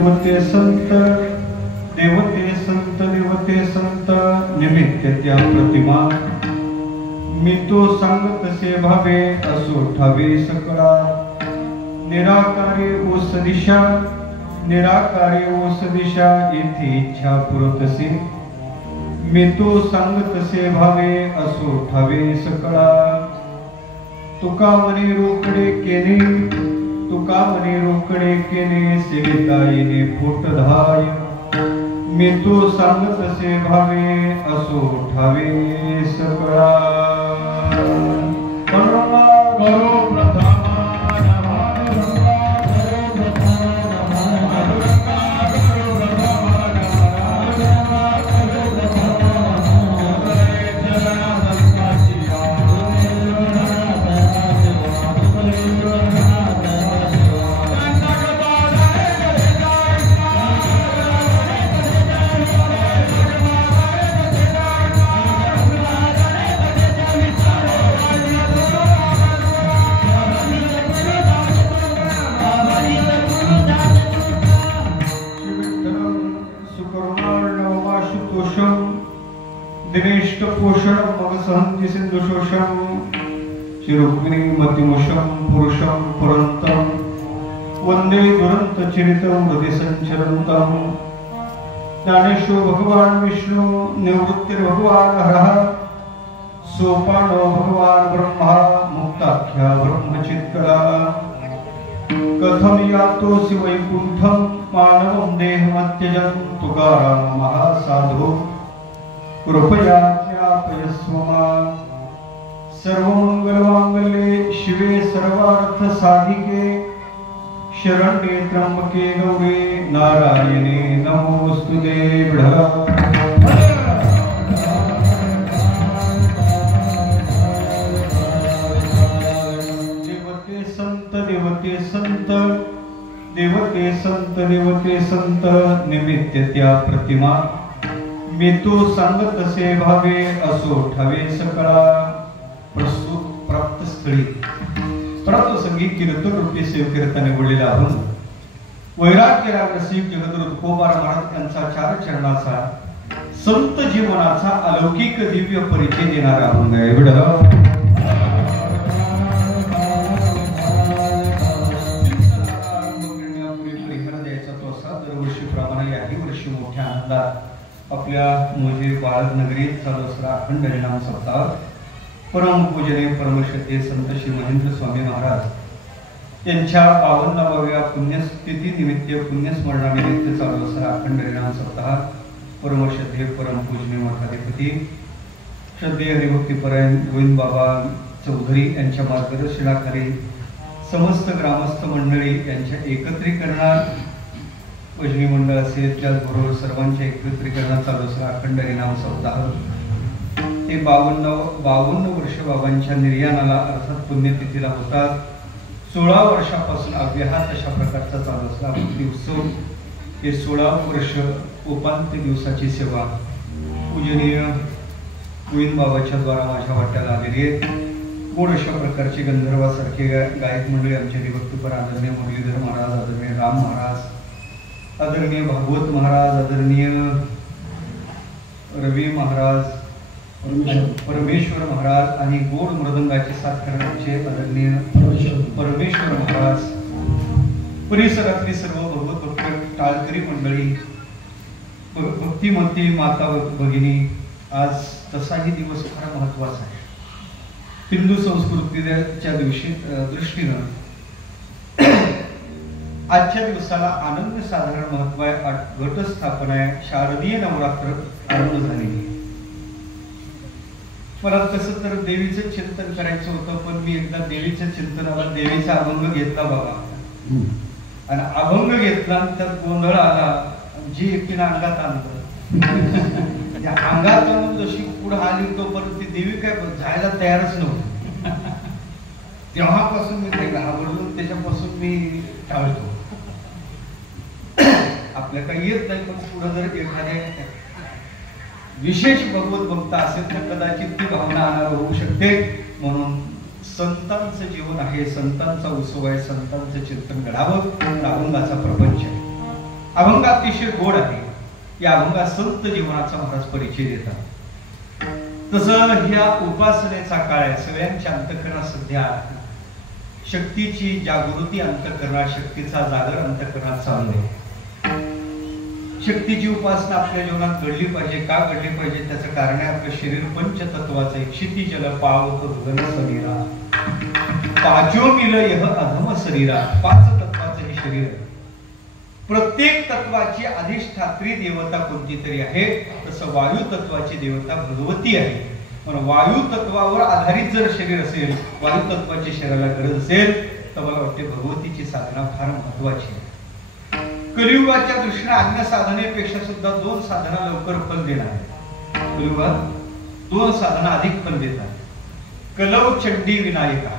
देवते संत देवते संत निमित्त त्या प्रतिमा मी तो सांग तसे भावे असो ठावे सकळा निराकारे ओ सदिशा येथे इच्छा पुरतसे मी तो सांग तसे भावे असो ठावे सकळा तुका मने रोकडे केने सेविता येणे पोटधाय मी तो सांग तसे भावे असो ठावे सकळा दिनेष्ट पोषण मग सहंती सिंधु शोषण श्री रुक्मिणी मतिमोषम पुरुषम पुरंतम वंदे दुरंत चरितम हृदय संचरंतम ज्ञानेश्वर भगवान विष्णु निवृत्तिर भगवान हरः सोपानो भगवान ब्रह्मा मुक्ताख्या ब्रह्मचित्कला कथम यातोसि वैकुंठम मानवं देहमत्यजं तुकाराम महासाधु कृपया ज्ञापयस्व मां सर्वमंगलमांगल्ये शिवे सर्वार्थ साधिके शरण्ये त्र्यंबके गौरी नारायणे नमोस्तुते देवते संत निमित्त त्या प्रतिमा मी तो सांग तसे भावे असो ठावे सकळा प्रस्तुत प्राप्त स्थळी प्राप्त संगीत कीर्तन रूपी सेवकीर्तने बोललेला आहोत. वैराग्य राग रसिक जगद्गुरु तुकोबा महाराज यांचा चार चरणाचा संत जीवनाचा अलौकिक दिव्य परिचय देणारा अभंग आहे. एवढं मोठ्या आनंदात आपल्या मोजे बाळग नगरीत चालू असणारा अखंड हरिनाम सप्ताह परम पूजनीय परमश्रद्धेय संत श्री महेंद्र स्वामी महाराज यांच्या 52व्या पुण्यतिथी निमित्त पुण्यस्मरणानिमित्त चालू असणारा अखंड हरिनाम सप्ताह परमश्रद्धेय परम पूजनीय मठाधिपती श्रद्धेय हरिभक्तीपरायण गोविंद बाबा चौधरी यांच्या मार्गदर्शनाखाली समस्त ग्रामस्थ मंडळी यांच्या एकत्रीकरणात भजनी मंडळ असेल त्याचबरोबर सर्वांच्या एकत्रीकरणात चालू असणारा अखंड हरिनाम सप्ताह हे 52 वर्ष बाबांच्या निर्याणाला अर्थात पुण्यतिथीला होतात. 16 वर्षापासून अव्याहत अशा प्रकारचा चालू असणारा भक्ती उत्सव हे 16 वर्ष उपांत्य दिवसाची सेवा पूजनीय गोविंद बाबाच्या द्वारा माझ्या वाट्याला आलेली आहे. गोड अशा प्रकारचे गंधर्वासारखे गायक मंडळी आमचे हरिभक्तीपर आदरणीय मुरलीधर महाराज, आदरणीय राम महाराज, आदरणीय भागवत महाराज, आदरणीय रवी महाराज, परमेश्वर महाराज आणि गोड मृदंगाचे साथ करण्याचे आदरणीय परमेश्वर महाराज, परिसरातली सर्व भगवत भक्त टाळकरी मंडळी, भक्तिमती माता भगिनी, आज तसाही दिवस फार महत्वाचा आहे. हिंदू संस्कृतीच्या दृष्टीनं आजच्या दिवसाला आनंद साधारण महत्व आहे. घटस्थापना आहे, शारदीय नवरात्र आरंभ झालेली. मला तसं तर देवीचं चिंतन करायचं होतं, पण मी एकदा देवीच्या चिंतनाला देवीचा अभंग घेतला बाबा आणि अभंग घेतला त्यात गोंधळ आला. जी एकटीनं अंगात आणलं त्या अंगात आणून जशी पुढे आली तोपर्यंत ती देवी काय जायला तयारच नव्हती. तेव्हापासून मी ते घाबरलो, त्याच्यापासून मी टाळतो. आपल्या काही येत नाही, पण पुढे जर एखाद्या विशेष भगवत भक्त असेल तर कदाचित ती भावना अनावर होऊ शकते. म्हणून संतांचं जीवन आहे, संतांचा उत्सव आहे, संतांचं चिंतन घडावं, अभंगाचा प्रपंच आहे. अभंग अतिशय गोड आहे. या अभंगात संत जीवनाचा महाराज परिचय देतात. तसं ह्या उपासनेचा काळ आहे. सगळ्यांच्या अंतःकरणात सध्या शक्तीची जागृती अंतःकरणात, शक्तीचा जागर अंतःकरणात चालू आहे. शक्तीची उपासना आपल्या जीवनात घडली पाहिजे. का घडली पाहिजे? त्याचं कारण आहे आपलं शरीर पंचतत्वाचं आहे. क्षिती जल पावक गगन शरीरा पाचो मिल यह अधम शरीरा. 5 तत्वाचं हे शरीर आहे. प्रत्येक तत्वाची अधिष्ठात्री देवता कोणती तरी आहे. तसं वायू तत्वाची देवता भगवती आहे. पण वायू तत्वावर आधारित जर शरीर असेल, वायू तत्वाची शरीराला गरज असेल, तर मला वाटते भगवतीची साधना फार महत्वाची आहे. कलियुगाच्या दृष्टीने अन्य साधनेपेक्षा सुद्धा 2 साधना लवकर फल देणार आहे. कलियुगात 2 साधना अधिक फल देतात. कलव चंडी विनायका.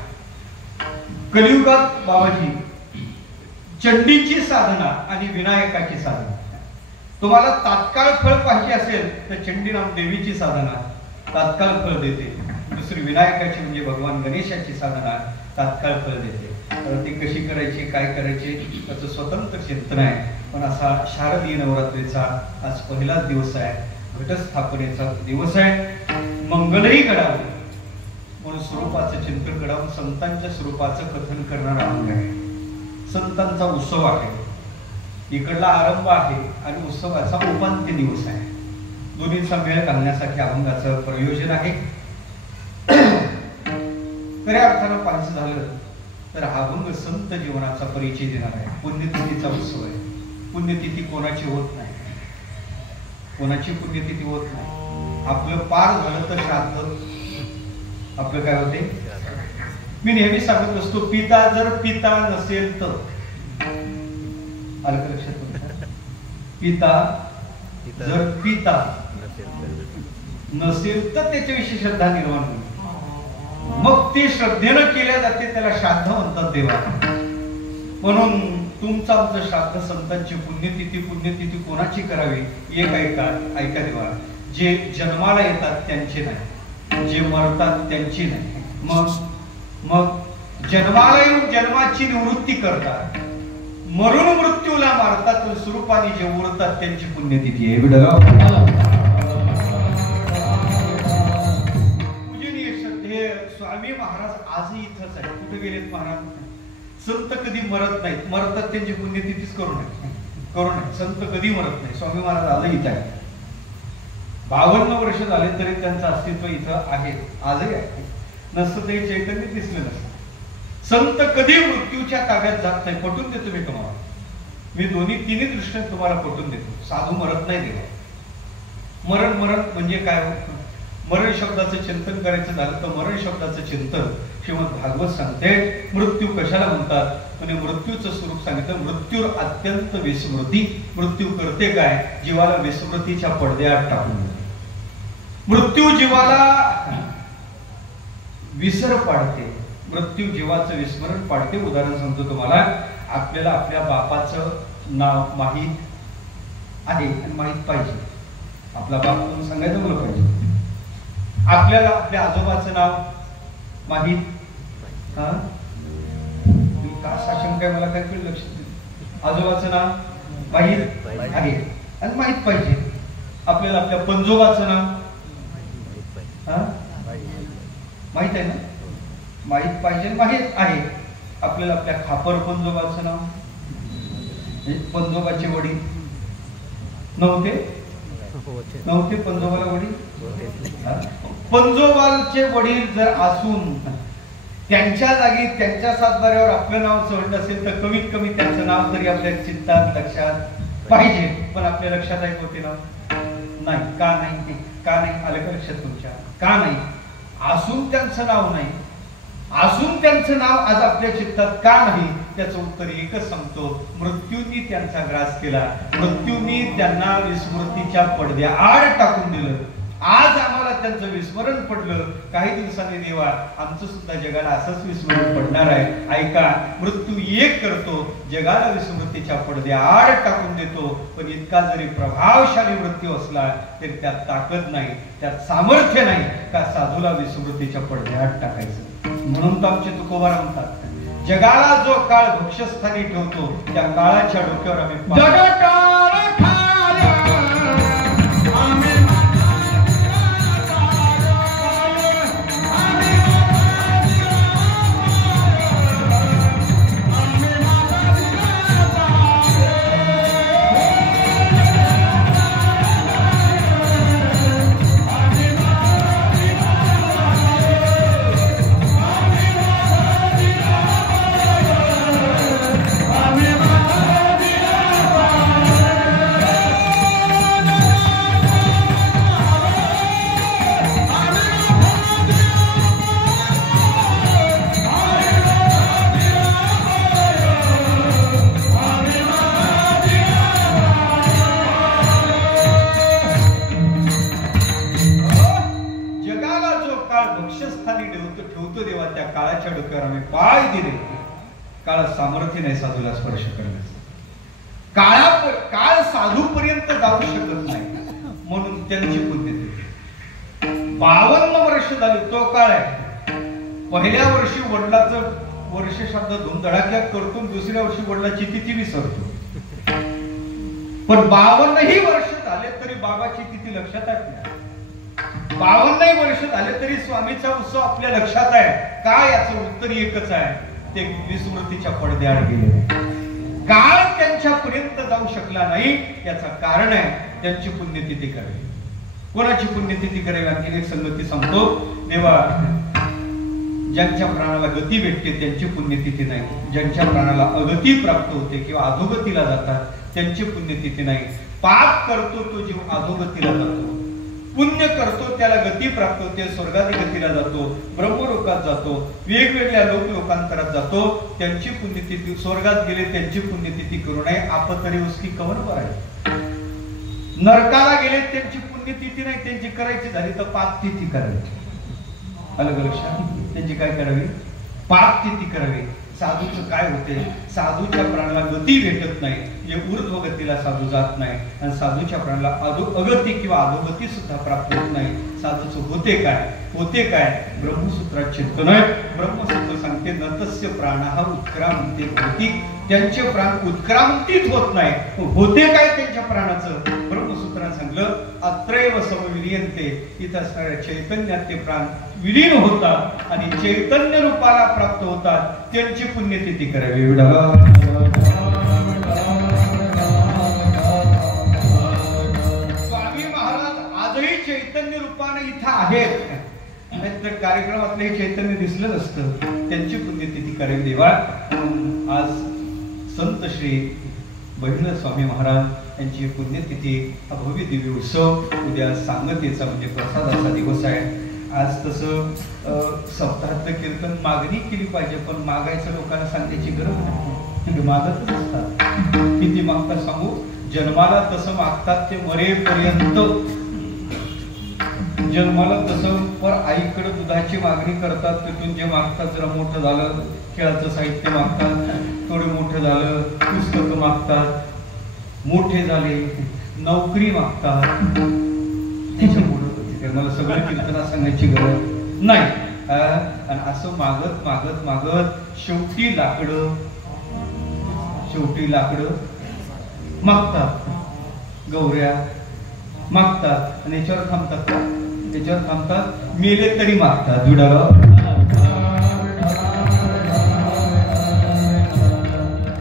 कलियुगात बाबाजी चंडीची साधना आणि विनायकाची साधना. तुम्हाला तात्काळ फळ पाहिजे असेल तर चंडी नाम देवीची साधना तात्काळ फळ देते. दुसरी विनायकाची म्हणजे भगवान गणेशाची साधना तात्काळ फळ देते. तर ती कशी करायची, काय करायची, त्याचं स्वतंत्र चिंतन आहे. पण असा शारदीय नवरात्रीचा आज पहिलाच दिवस आहे. घटस्थापनेचा दिवस आहे. मंगलही घडावं म्हणून स्वरूपाचं चिंतन करावं. संतांच्या स्वरूपाचं कथन करणारा अंग आहे. संतांचा उत्सव आहे. इकडला आरंभ आहे आणि उत्सवाचा उपांत्य दिवस आहे. दोन्हीचा मेळ घालण्यासाठी अभंगाचं प्रयोजन आहे. खऱ्या अर्थानं पाहायचं झालं तर हा अभंग संत जीवनाचा परिचय देणार आहे. पुण्यतिथीचा उत्सव आहे. पुण्यतिथी कोणाची होत नाही. कोणाची पुण्यतिथी होत नाही. आपलं पार झालं तर श्राद्ध आपलं काय होते. मी नेहमी सांगत असतो, पिता जर पिता नसेल तर, आलं का लक्षात? पिता जर पिता नसेल तर त्याच्याविषयी श्रद्धा निर्माण होईल. मग ते श्रद्धेनं केल्या जाते, त्याला श्राद्ध म्हणतात देवा. म्हणून तुमचं आमचं श्राद्ध संतांची पुण्यतिथी कोणाची करावी? एक ऐका देवा. जे जन्माला येतात त्यांचे नाही, जे मरतात त्यांची नाही. मग जन्माला येऊन जन्माची निवृत्ती करतात, मरून मृत्यूला मारतात, स्वरूपाने जे उरतात त्यांची पुण्यतिथी आहे. पूजनीय श्रद्धेय स्वामी महाराज आजही इथंच आहे. कुठे गेलेत महाराज? संत कधी मरत नाहीत. मरतात त्यांची पुण्यतिथीच करू नये. संत कधी मरत नाही. स्वामी महाराज आजही इथं आहे. 52 वर्ष झाले तरी त्यांचं अस्तित्व इथं आहे, आजही आहे. नसतं ते चैतन्य दिसलं नसतं. संत कधी मृत्यूच्या ताब्यात जात नाही. पटवून देतो मी तुम्हाला. मी तिन्ही दृष्टीने तुम्हाला पटवून देतो. साधू मरत नाही देवा. मरण म्हणजे काय? मरण शब्दाचं चिंतन करायचं झालं तर मरण शब्दाचं चिंतन श्रीमद भागवत सांगते. मृत्यू कशाला म्हणतात? म्हणजे मृत्यूचं स्वरूप सांगितलं. मृत्यूर अत्यंत विस्मृती. मृत्यू करते काय? जीवाला विस्मृतीच्या पडद्यात टाकून देते. मृत्यू जीवाला विसर पाडते. मृत्यू जीवाचं विस्मरण पाडते. उदाहरण सांगतो तुम्हाला. आपल्याला आपल्या बापाचं नाव माहीत आहे आणि माहीत पाहिजे. आपला बाप म्हणून सांगायचं मला पाहिजे. आपल्याला आपल्या आजोबाचं नाव माहीत का साशंक आहे मला काय कळलं लक्षात. आजोबाचं नाव माहीत आहे आणि माहीत पाहिजे. आपल्याला आपल्या पंजोबाचं नाव माहित आहे ना? माहित पाहिजे, माहित आहे. आपल्याला आपल्या खापर पंजोबाचं नाव. पंजोबाचे वडील नव्हते. पंजोबाला वडील. पंजोबाचे वडील जर असून त्यांच्या जागी त्यांच्या सातबाऱ्यावर आपलं नाव चढलं असेल तर कमीत कमी त्यांचं नाव तरी आपल्या चित्तात लक्षात पाहिजे. पण आपल्या लक्षात आहे होते नाव नाही. का नाही? का नाही आलं का लक्षात तुमच्या? का नाही? असून त्यांचं नाव नाही. असून त्यांचं नाव आज आपल्या चित्तात का नाही? त्याचं उत्तर एकच सांगतो. मृत्यूंनी त्यांचा ग्रास केला. मृत्यूंनी त्यांना विस्मृतीच्या पडद्या आड टाकून दिलं. आज आम्हाला त्यांचं विस्मरण पडलं. काही दिवसांनी देवा आमचं सुद्धा जगाला असंच विस्मरण पडणार आहे. ऐका, मृत्यू एक करतो, जगाला विस्मृतीच्या पडद्या आड टाकून देतो. पण इतका जरी प्रभावशाली मृत्यू असला तरी त्यात ताकद नाही, त्यात सामर्थ्य नाही का साधूला विस्मृतीच्या पडद्या आड टाकायचं. म्हणून तर आमचे तुकोबा म्हणतात, जगाला जो काळ भक्ष्यस्थानी ठेवतो त्या काळाच्या डोक्यावर आम्ही काळाच्या डोक्यावर आम्ही पाय दिले. काळ सामर्थ्य नाही साधूला स्पर्श करण्याचं. काळ साधूपर्यंत जाऊ शकत नाही, म्हणून त्यांची पुण्यतिथी 52 वर्ष झाली. तो काळ आहे. पहिल्या वर्षी वडिलाचं वर्षश्राद्ध धुमधडाक्यात करतो, दुसऱ्या वर्षी वडिलाची तिथी विसरतो. पण 52 वर्ष झाले तरी बाबाची तिथी लक्षात आहे. 52 वर्ष झाले तरी स्वामीचा उत्सव आपल्या लक्षात आहे. काय याचं उत्तर एकच आहे, ते विस्मृतीच्या पडद्याआड गेले. काळ त्यांच्यापर्यंत जाऊ शकला नाही. याचं कारण आहे त्यांची पुण्यतिथी करावी. कोणाची पुण्यतिथी करावी? आणखी एक संगती सांगतो. देवा, ज्यांच्या प्राणाला गती भेटते त्यांची पुण्यतिथी नाही. ज्यांच्या प्राणाला अगती प्राप्त होते किंवा अधोगतीला जातात त्यांची पुण्यतिथी नाही. पाप करतो तो जीव अधोगतीला जातो, पुण्य करतो त्याला गती प्राप्त होते, स्वर्गादी गतीला जातो, ब्रह्मलोकात जातो, वेगवेगळ्या लोकांतरात जातो. त्यांची पुण्यतिथी, स्वर्गात गेले त्यांची पुण्यतिथी करू नये. आपण तरी उसकी कवन करायची. नरकाला गेले त्यांची पुण्यतिथी नाही, त्यांची करायची झाली तर पाप तिथी करायची. अलग लक्षात. त्यांची काय करावी? पाप तिथी करावी. साधूचं काय होते? साधूच्या प्राणाला गती भेटत नाही, म्हणजे ऊर्ध्व गतीला साधू जात नाही, आणि साधूच्या प्राणाला अगती किंवा अधोगती सुद्धा प्राप्त होत नाही. साधूचं होते काय? होते काय? ब्रह्मसूत्रात चिंतन आहे. ब्रह्मसूत्र सांगते नतस्य प्राणः उत्क्रामन्ते भवति. त्यांचे प्राण उत्क्रांतीत होत नाही. होते काय त्यांच्या प्राणाचं? ब्रह्मसूत्रात सांगलं अत्रैव समविलीयन्ते. इथं असणाऱ्या चैतन्यात ते प्राण विलीन होतात आणि चैतन्य रूपाला प्राप्त होतात. त्यांची पुण्यतिथी करावी. स्वामी महाराज आजही चैतन्य रूपाने इथं आहेत. तर कार्यक्रमातलं हे चैतन्य दिसलं नसतं. त्यांची पुण्यतिथी करावी देवा. आज संत श्री बहिण स्वामी महाराज यांची पुण्यतिथी, भव्य दिव्य उत्सव. उद्या सांगतेचा म्हणजे प्रसादाचा दिवस आहे. आज तसं सप्ताहात कीर्तन मागणी केली पाहिजे, पण मागायचं लोकांना सांगायची गरज नाही. मागतच असतात. किती मागतात सांगू? जन्माला तसं मागतात ते मरेपर्यंत. जन्माला तसं पर आईकडे दुधाची मागणी करतात. तिथून जे मागतात, जरा मोठं झालं खेळाचं साहित्य मागतात, थोडं मोठं झालं पुस्तकं मागतात, मोठे झाले नोकरी मागतात. मला सगळं कीर्तना सांगायची गरज नाही. आणि असं मागत मागत मागत शेवटी लाकडं मागतात, गौऱ्या मागतात. आणि याच्यावर थांबतात का? याच्यावर थांबतात. मेले तरी मागतात. जुडाला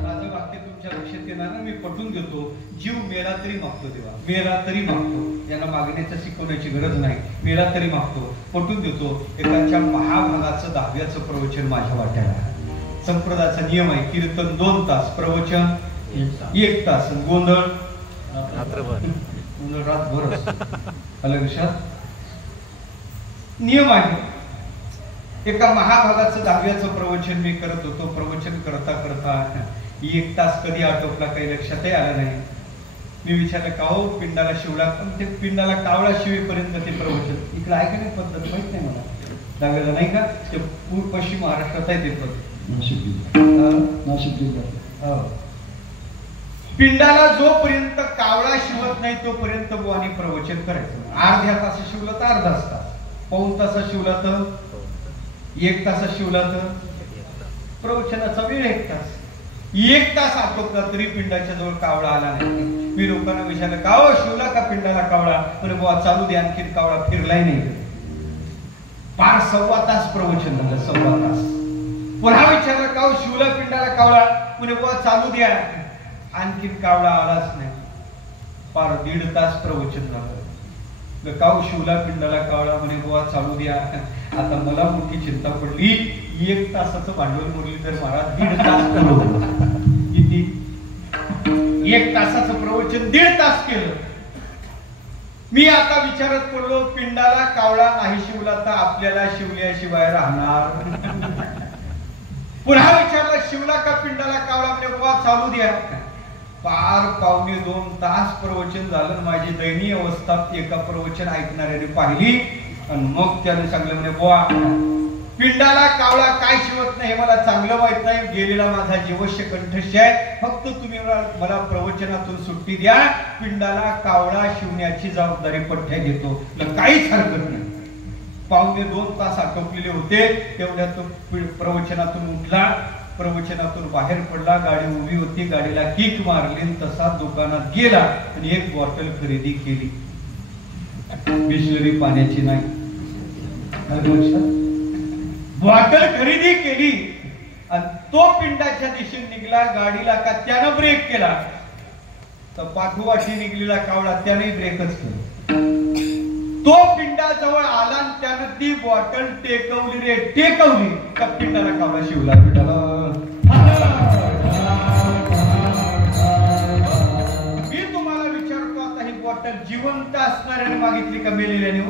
माझं वाक्य तुमच्या लक्षात येणार ना? मी पटवून देतो. जीव मेला तरी मागतो देवा, मेला तरी मागतो. यांना मागण्याचं शिकवण्याची गरज नाही. मेला तरी मागतो. पटवून देतो. एकाच्या महाभागाचं 10व्याचं प्रवचन माझ्या वाट्याला. संप्रदायाचा नियम आहे कीर्तन 2 तास, प्रवचन 1 तास, गोंधळ रातभर असतो. लक्षात नियम आहे. एका महाभागाचं 10व्याचं प्रवचन मी करत होतो. प्रवचन करता करता 1 तास कधी आटोपला काही लक्षातही आलं नाही. मी विचारलं का हो पिंडाला शिवला? पण ते पिंडाला कावळा शिवेपर्यंत ते प्रवचन. इकडे आहे का नाही पद्धत माहित नाही मला. दाव्याला नाही का? ते पश्चिम महाराष्ट्रात आहे ते पद्धत. नाशिक जिल्हा. पिंडाला जोपर्यंत कावळा शिवत नाही तोपर्यंत बुवानी प्रवचन करायचं. अर्ध्या तास शिवलं तर अर्धा तास, पाऊण तास शिवला तर 1 तास शिवला तर प्रवचनाचा वेळ 1 तास. 1 तास आटोपला तरी पिंडाच्या जवळ कावळा आला नाही. मी लोकांना विचारलं का हो शिवला का पिंडाला कावळा? म्हणजे बुवा चालू दे, आणखी कावळा फिरलाय नाही. पार 1.25 तास प्रवचन झालं. 1.25 तास. पुन्हा विचारलं का हो शिवला पिंडाला कावळा? म्हणजे बुवा चालू द्या, आणखी कावळा आलाच नाही. पार 1.5 तास प्रवचन झालं. काव शिवला पिंडाला कावळा म्हणे बुवा चालू द्या. आता मला मोठी चिंता पडली. 1 तासाचं भांडवल मुरलीधर महाराज 1.5 तास केलं. किती? 1 तासाचं प्रवचन 1.5 तास केलं. मी आता विचारत पडलो पिंडाला कावळा नाही शिवला तर आपल्याला शिवल्याशिवाय राहणार. पुन्हा विचारलं शिवला का पिंडाला कावळा? म्हणजे बुवा चालू द्या. पार 1.25-2 तास प्रवचन झालं. माझी दयनीय अवस्था एका प्रवचन ऐकणाऱ्याने पाहिली आणि मग त्याने सांगलं म्हणे बुवा पिंडाला कावळा काय शिवत नाही हे मला चांगलं माहित नाही. गेलेला माझा जीवश्य कंठस्य आहे. फक्त तुम्ही मला प्रवचनातून सुट्टी द्या. पिंडाला कावळा शिवण्याची जबाबदारी पठ्ठ्या घेतो. काहीच हरकत नाही. 1.5-2 तास आटोपलेले होते. तेवढ्यात तो प्रवचनातून उठला. प्रवचनातून बाहेर पडला. गाडी उभी होती. गाडीला किक मारली. तसा दुकानात गेला आणि एक बॉटल खरेदी केली. बिसलरी पाण्याची नाही. बॉटल खरेदी केली आणि तो पिंडाच्या दिशेने निघाला. गाडीला का त्यानं ब्रेक केला तर पाठोपाठी निघलेला कावळा त्याने ब्रेकच केला. तो पिंडाजवळ आला आणि त्यानं ती बॉटल टेकवली रे टेकवली. त्या पिंडाला कावळा शिवला. मी तुम्हाला विचारतो आता ही बॉटल जिवंत असणाऱ्याने मागितली का मेलेल्याने?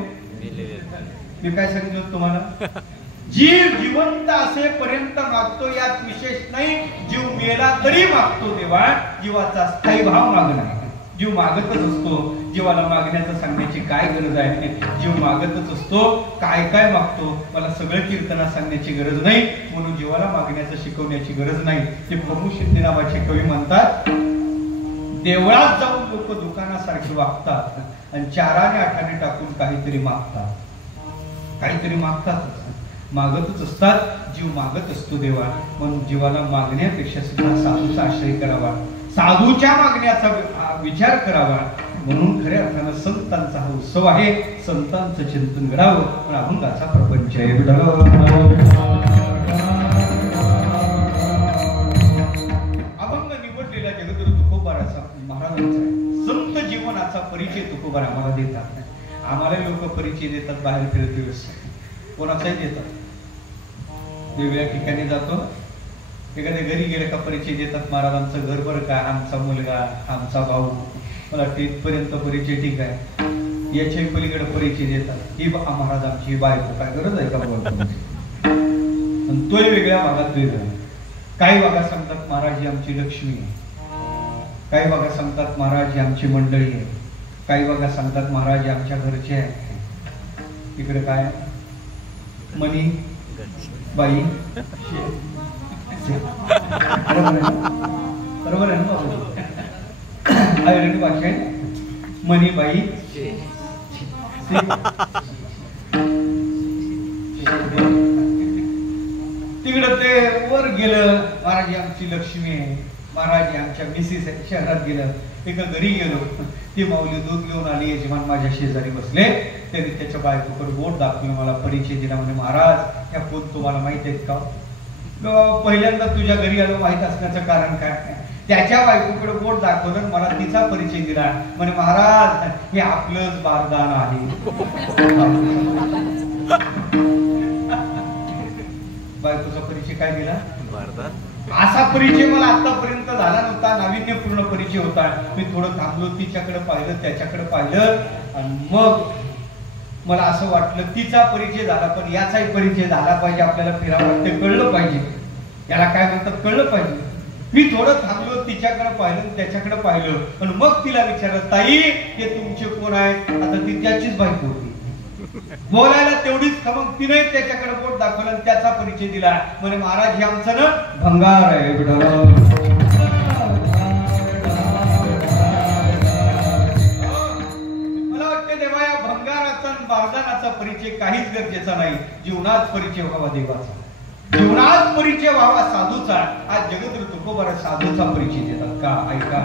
मी काय सांगितलं तुम्हाला? जीव जिवंत असेपर्यंत मागतो यात विशेष नाही. जीव मेला तरी मागतो. देवा जीवाचा स्थायी भाव मागणं आहे. जीव मागतच असतो. जीवाला मागण्याचं सांगण्याची काय गरज आहे? जीव मागतच असतो. काय काय मागतो मला सगळं कीर्तना सांगण्याची गरज नाही. म्हणून जीवाला मागण्याचं शिकवण्याची गरज नाही. ते प्रभू शिंदे नावाचे कवी म्हणतात, देवळात जाऊन लोक दुकानासारखी वागतात आणि 4 8 टाकून काहीतरी मागतात. काहीतरी मागतच असतात. जीव मागत असतो देवा. म्हणून जीवाला मागण्यापेक्षा सुद्धा साधूचा आश्रय करावा. साधूच्या मागण्याचा विचार करावा. म्हणून खऱ्या अर्थानं संतांचा हा उत्सव आहे. संतांचं चिंतन घडावं. पण अभंगाचा प्रपंच आहे. अभंग निवडलेला जगद्गुरु तुकोबाराचा महाराजांचा आहे. संत जीवनाचा परिचय तुकोबार आम्हाला देतात. आम्हाला लोक परिचय देतात बाहेर फिरत दिवस. कोणाचाही देतात. वेगवेगळ्या ठिकाणी जातो. एखाद्या घरी गेले का परिचय देतात. महाराजांचं घर बरं का, आमचा मुलगा, आमचा भाऊ. मला तिथपर्यंत परिचय ठीक आहे. याच्या पलीकडे परिचय देतात. ही महाराज आमची बायको. काय गरज आहे का बोलतो? तोही वेगळ्या भागात वेगळा. काही भागात सांगतात महाराज ही आमची लक्ष्मी आहे. काही भागात सांगतात महाराज ही आमची मंडळी आहे. काही भागात सांगतात महाराज हे आमच्या घरचे आहे. इकडे काय मनी बाई बरोबर आहे ना बाबू? आयुर्वेदिक भाषा आहे. मनी बाई तिकडं ते वर गेलं. महाराज आमची लक्ष्मी आहे. महाराज आमच्या मिसेस आहे. शहरात गेलं. एका घरी गेलो. ती माऊली दूध घेऊन आली. यजमान माझ्या शेजारी बसले. त्यांनी त्याच्या बायकोकडे बोट दाखवलं. मला परिचय दिला. म्हणजे महाराज या कोण तुम्हाला माहित आहेत का? पहिल्यांदा तुझ्या घरी आलो. माहित असण्याचं कारण काय? त्याच्या बायकोकडे बोट दाखवलं. मला तिचा परिचय दिला. म्हणजे महाराज हे आपलंच बारदान आहे. बायकोचा परिचय काय दिला? असा परिचय मला आतापर्यंत झाला नव्हता. नाविन्यपूर्ण परिचय होता. मी थोडं थांबलो. तिच्याकडे पाहिलं, त्याच्याकडे पाहिलं आणि मग मला असं वाटलं तिचा परिचय झाला पण याचाही परिचय झाला पाहिजे. आपल्याला फिरावं ते कळलं पाहिजे. याला काय म्हणतात कळलं पाहिजे. मी थोडं थांबलो. तिच्याकडे पाहिलं, त्याच्याकडे पाहिलं पण मग तिला विचारलं, ताई हे तुमचे कोण आहेत? आता ती त्याचीच बायको होती. बोलायला तेवढीच खमक. तिने त्याच्याकडे बोट दाखवलं आणि त्याचा परिचय दिला. म्हणजे महाराज हे आमचं ना भंगार आहे. मला वाटतं देवा या भंगाराचा बारदानाचा परिचय काहीच गरजेचा नाही. जीवनात परिचय व्हावा देवाचा. जीवनात परिचय व्हावा साधूचा. आज जगद्गुरु तुकोबार साधूचा परिचय देतात का? ऐका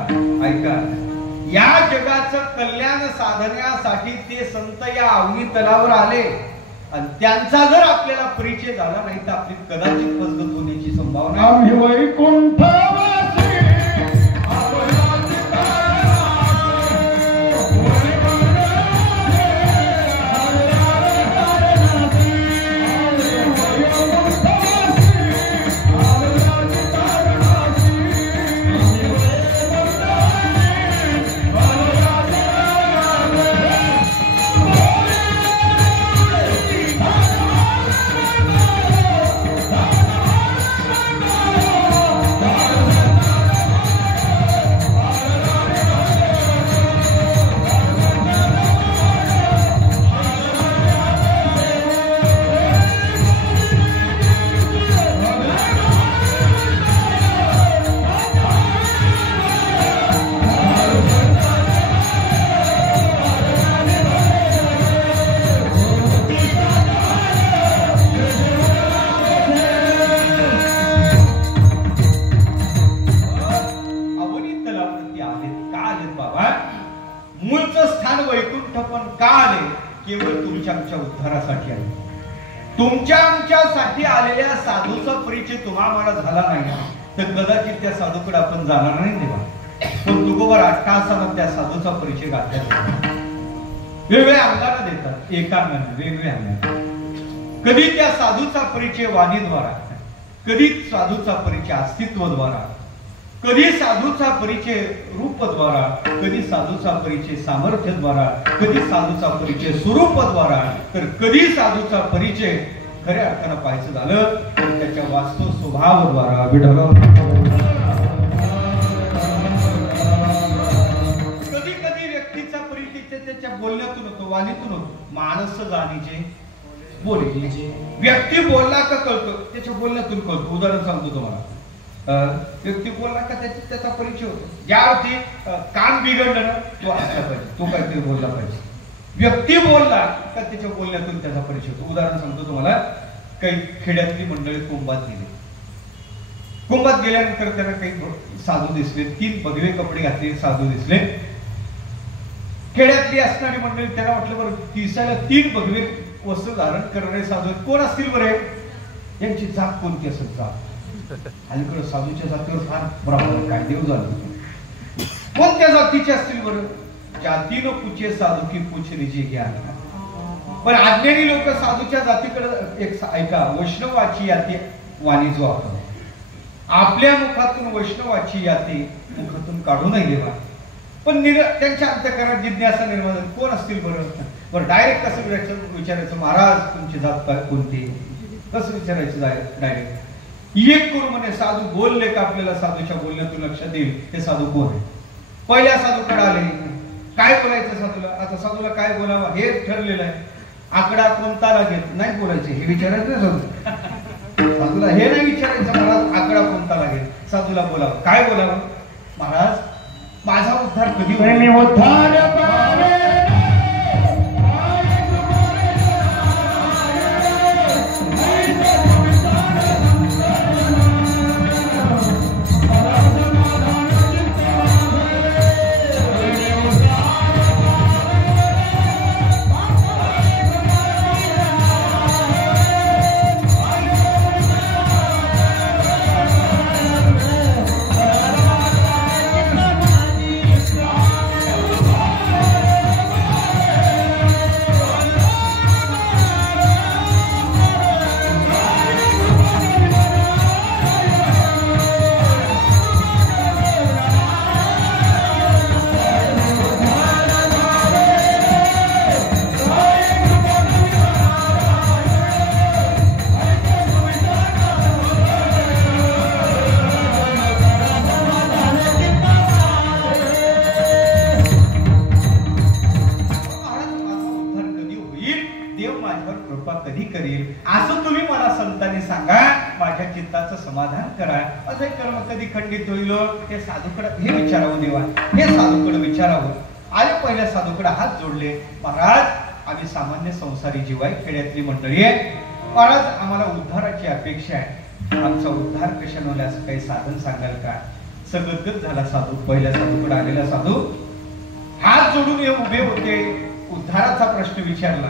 ऐका. या जगाचं कल्याण साधण्यासाठी ते संत या अवनी तलावर आले आणि त्यांचा जर आपल्याला परिचय झाला नाही तर आपली कदाचित फसगत होण्याची संभावना आहे. आले बाबा? मूळचं स्थान वैकुंठ, पण का आले? केवळ तुमच्या आमच्या उद्धारासाठी आले. तुमच्या आमच्यासाठी आलेल्या साधूचा परिचय तुम्हाला झाला नाही तर कदाचित त्या साधूकडे आपण जाणार नाही तेव्हा. पण तुकोबर 8 तासानं त्या साधूचा परिचय गाठला. वेगवेगळ्या अंगाला देतात, एका अंगाने वेगवेगळ्या अंगाने. कधी त्या साधूचा परिचय वाणीद्वारा, कधी साधूचा परिचय अस्तित्वद्वारा, कधी साधूचा परिचय रूपद्वारा, कधी साधूचा परिचय सामर्थ्यद्वारा, कधी साधूचा परिचय स्वरूपद्वारा, तर कधी साधूचा परिचय खऱ्या अर्थानं पाहायचं झालं तर त्याच्या वास्तव स्वभावाद्वारा. कधी कधी व्यक्तीचा परिचय त्याच्या बोलण्यातून होतो, वाणीतून होतो. माणस जाणीचे बोले, व्यक्ती बोलला का कळतो, त्याच्या बोलण्यातून कळतो. उदाहरण सांगतो तुम्हाला. व्यक्ती बोलला का त्याचा परिचय होतो. ज्या अर्थी कान बिघडलं ना, तो असला पाहिजे, तो काहीतरी बोलला पाहिजे. व्यक्ती बोलला का त्याच्या बोलण्यातून त्याचा परिचय होतो. उदाहरण सांगतो तुम्हाला. काही खेड्यातली मंडळी कुंभात गेली. कुंभात गेल्यानंतर त्यांना काही साधू दिसले, 3 भगवे कपडे घातले साधू दिसले. खेड्यातली असणारी मंडळी त्यांना वाटलं बरं दिसायला 3 भगवे वस्त्र धारण करणारे साधू कोण असतील बरे, यांची जात कोणती असेल जात. अलीकडे साधूच्या जातीवर फार ब्राह्मण काय देव झालं. कोणत्या जातीचे असतील बरं? जातीनं पुचे साधू की पुछरीचे घ्या. पण अज्ञानी लोक साधूच्या जातीकडे एक ऐका, वैष्णवाची याती वाणी जो आपण आपल्या मुखातून वैष्णवाची याती मुखातून काढू नाही देवा. पण त्यांच्या अंतःकरणात जिज्ञासा निर्माण झाली, कोण असतील बरं? बरं डायरेक्ट कसं विचारायचं, महाराज तुमची जात कोणती, कसं विचारायचं डायरेक्ट? एक करू म्हणे, साधू बोलले का आपल्याला साधूच्या बोलण्यातून लक्षात येईल हे साधू कोण आहे. पहिल्या साधूकडे आले, काय बोलायचं साधूला? आता साधूला काय बोलावं हे ठरलेलं आहे. आकडा कोणता लागेल नाही बोलायचे, हे विचारायचं साधूला. हे नाही विचारायचं महाराज आकडा कोणता लागेल, साधूला बोलावं. काय बोलावं? महाराज माझा उद्धार कधी होईल? उद्धार समाधान करा. असे कर्म कधी खंडित होईल हे साधूकडे हे विचारावं देवा, हे साधूकडे विचारावं. आले पहिल्या साधूकडे हात जोडले, महाराज आम्ही सामान्य संसारी जीव आहे, खेड्यातली मंडळी आहे. महाराज आम्हाला उद्धाराची अपेक्षा आहे, आमचा उद्धार कशाने होईल असं काही साधन सांगाल का? सगळं झाला साधू. पहिल्या साधूकडे आलेला साधू हात जोडून हे उभे होते. उद्धाराचा प्रश्न विचारला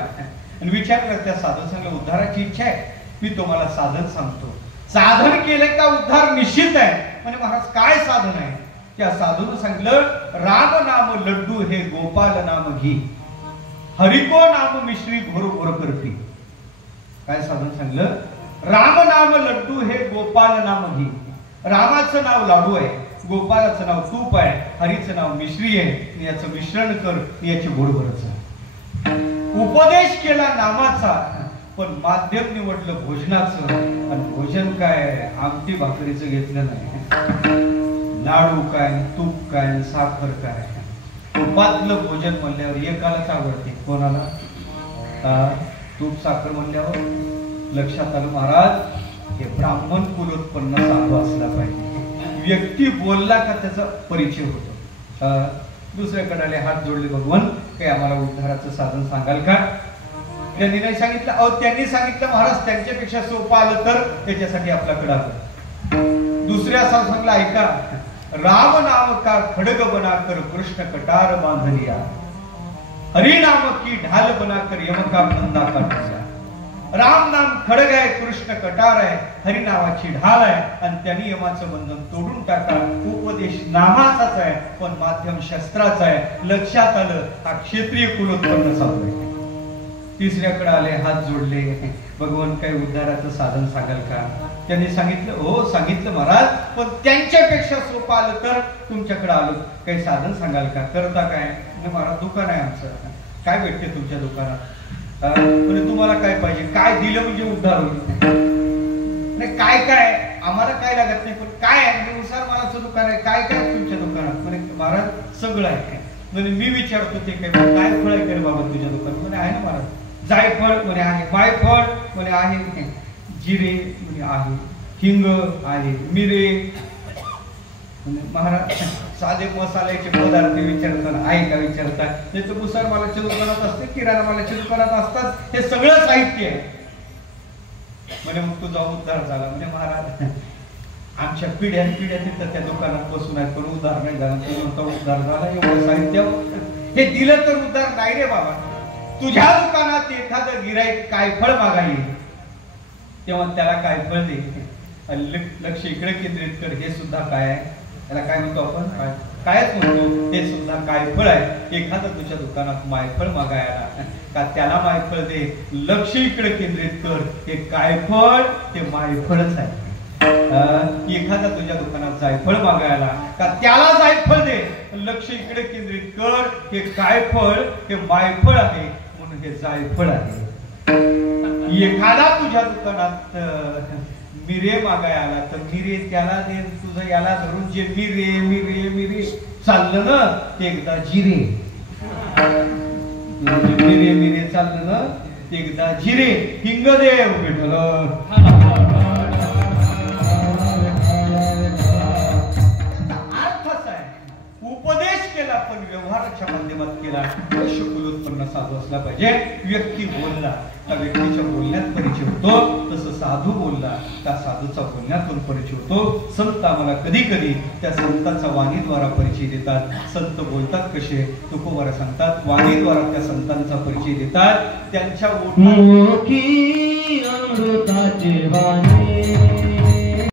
आणि विचारलं त्या साधू सांगलं उद्धाराची इच्छा आहे, मी तुम्हाला साधन सांगतो. साधन केले का उद्धार निश्चित आहे. म्हणजे महाराज काय साधन आहे? त्या साधून सांगितलं, राम नाम लड्डू हे गोपाल नाम घी, हरिको नाम मिश्री घोर घोर करती. काय साधन सांगितलं? राम नाम लड्डू हे गोपाल नाम घी. रामाचं नाव लाडू आहे, गोपालाचं नाव तूप आहे, हरीचं नाव मिश्री आहे. याचं मिश्रण कर, याची गोड भरच. उपदेश केला नामाचा, पण माध्यम निवडलं भोजनाचं. आणि भोजन काय आमटी भाकरीचं घेतलं नाही. लाडू काय, तूप काय, साखर काय. तुपातलं भोजन म्हणल्यावर एकालाच आवडते, कोणाला? तूप साखर म्हणल्यावर लक्षात आलं महाराज हे ब्राह्मण कुलोत्पन्न साधू असला पाहिजे. व्यक्ती बोलला का त्याचा परिचय होतो. दुसऱ्याकडे हात जोडले, भगवान काही आम्हाला उद्धाराचं साधन सांगाल का? त्यांनी नाही सांगितलं. अहो त्यांनी सांगितलं महाराज त्यांच्यापेक्षा सोपं आलं तर त्याच्यासाठी आपल्याकडे आलं. दुसऱ्या सांगितलं ऐका राम नाम का खडग बनाकर कृष्ण कटार बांधलिया, हरि नाम की ढाल बनाकर यम का फंदा काढला। राम नाम खडग आहे, कृष्ण कटार आहे, हरि नावाची ढाल आहे आणि त्यांनी यमाचं बंधन तोडून टाका। उपदेश नामाचाच आहे पण माध्यम शस्त्राचा आहे। लक्षात आलं हा क्षत्रिय कुलोत्पन्न साधू आहे। तिसऱ्याकडे आले, हात जोडले, भगवान काही उद्धाराचं साधन सांगाल का? त्यांनी सांगितलं हो सांगितलं महाराज, पण त्यांच्यापेक्षा सोपं आलं तर तुमच्याकडे आलो, काही साधन सांगाल का? करता काय? महाराज दुकान आहे आमचं, काय भेटते तुमच्या दुकानात? म्हणजे तुम्हाला काय पाहिजे? काय दिलं म्हणजे उद्धार होईल? नाही काय काय आम्हाला काय लागत नाही, पण काय आहे? उसार मालाचं दुकान आहे, काय काय तुमच्या दुकानात? म्हणजे महाराज सगळं आहे। म्हणजे मी विचारतो ते काय फळ आहे का बाबा तुझ्या दुकानात? म्हणजे आहे ना महाराज, जायफळ म्हणे आहे, मायफळ म्हणे आहे, जिरे म्हणे आहे, हिंग आहे, मिरे महाराज साधे मसाल्याचे पदार्थ विचारताना आहे का विचारतात? नाही तर मुसार मालाच्या दुकानात असते, किराणा मालाच्या दुकानात असतात, हे सगळं साहित्य आहे म्हणे। मग तुझा उद्धार झाला म्हणजे महाराज आमच्या पिढ्या तिथं त्या दुकानात बसून आहेत पण उद्धार नाही झाला। तू उद्धार झाला एवढं साहित्य हे दिलं तर उद्धार नाही रे बाबा। तुझ्या दुकानात एखादं गिराईक काय फळ मागाई तेव्हा त्याला काय फळ दे, लक्ष इकडे केंद्रित कर, हे सुद्धा काय आहे? त्याला काय म्हणतो आपण? कायच म्हणतो, हे सुद्धा काय फळ आहे। एखादं तुझ्या दुकानात मायफळ मागायला का त्याला मायफळ दे, लक्ष इकडे केंद्रित कर, हे काय फळ ते मायफळच आहे। एखादा तुझ्या दुकानात जायफळ मागायला का त्याला जायफळ दे, लक्ष इकडे केंद्रित कर, हे काय फळ हे मायफळ आहे म्हणून हे जायफळ आहे। एखादा तुझ्या दुकानात मिरे मागायला तर मिरे त्याला दे, तुझं याला धरून जे मिरे मिरे मिरे चाललं ना ते एकदा जिरे, मिरे मिरे चाललं ना ते एकदा जिरे, हिंग देव विठ्ठल। उपदेश केला पण व्यवहाराच्या माध्यमात केला। कुलोत्पन्न साधू असला पाहिजे। व्यक्ती बोलला त्या व्यक्तीच्या बोलण्यात परिचय होतो, तसं साधू बोलला त्या साधूचा बोलण्यातून परिचय होतो। संत आम्हाला कधी कधी त्या संतांचा वाणीद्वारा परिचय देतात। संत बोलतात कसे तुकोबारा सांगतात, वाणीद्वारा त्या संतांचा परिचय देतात। त्यांच्या ओठात अमृताचे वाणी